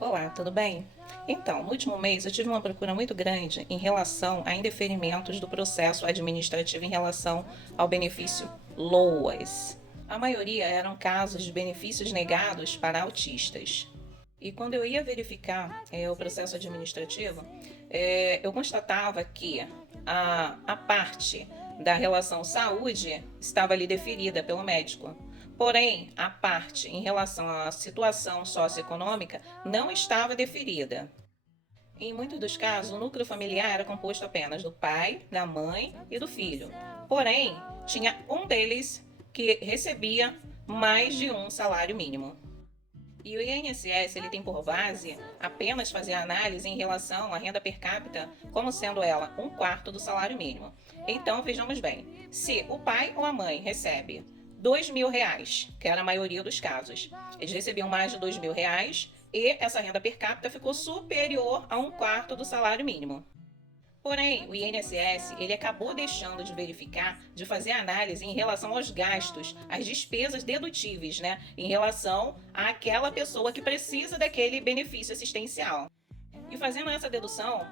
Olá, tudo bem? Então, no último mês eu tive uma procura muito grande em relação a indeferimentos do processo administrativo em relação ao benefício LOAS. A maioria eram casos de benefícios negados para autistas. E quando eu ia verificar o processo administrativo, eu constatava que a parte da relação saúde estava ali deferida pelo médico. Porém, a parte em relação à situação socioeconômica não estava deferida. Em muitos dos casos, o núcleo familiar era composto apenas do pai, da mãe e do filho. Porém, tinha um deles que recebia mais de um salário mínimo. E o INSS ele tem por base apenas fazer a análise em relação à renda per capita, como sendo ela um quarto do salário mínimo. Então, vejamos bem, se o pai ou a mãe recebe R$ 2.000, que era a maioria dos casos, eles recebiam mais de R$ 2.000 e essa renda per capita ficou superior a um quarto do salário mínimo. Porém, o INSS ele acabou deixando de verificar, de fazer análise em relação aos gastos, às despesas dedutíveis, né, em relação àquela pessoa que precisa daquele benefício assistencial. E fazendo essa dedução,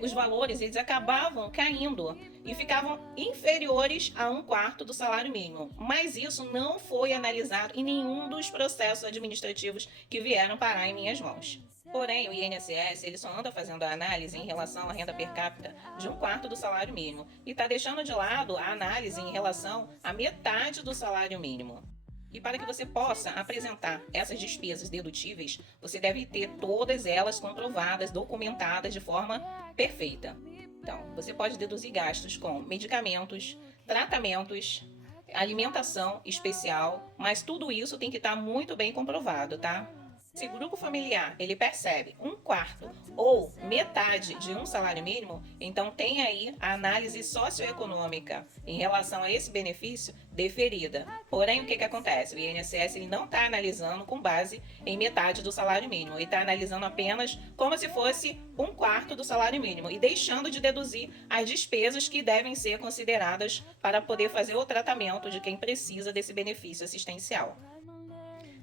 os valores eles acabavam caindo e ficavam inferiores a um quarto do salário mínimo. Mas isso não foi analisado em nenhum dos processos administrativos que vieram parar em minhas mãos. Porém, o INSS ele só anda fazendo a análise em relação à renda per capita de um quarto do salário mínimo e está deixando de lado a análise em relação à metade do salário mínimo. E para que você possa apresentar essas despesas dedutíveis, você deve ter todas elas comprovadas, documentadas de forma perfeita. Então, você pode deduzir gastos com medicamentos, tratamentos, alimentação especial, mas tudo isso tem que estar muito bem comprovado, tá? Se o grupo familiar ele percebe um quarto ou metade de um salário mínimo, então tem aí a análise socioeconômica em relação a esse benefício deferida. Porém, o que acontece? O INSS ele não está analisando com base em metade do salário mínimo, ele está analisando apenas como se fosse um quarto do salário mínimo e deixando de deduzir as despesas que devem ser consideradas para poder fazer o tratamento de quem precisa desse benefício assistencial.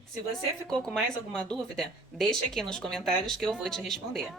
Se você ficou com mais alguma dúvida, deixe aqui nos comentários que eu vou te responder.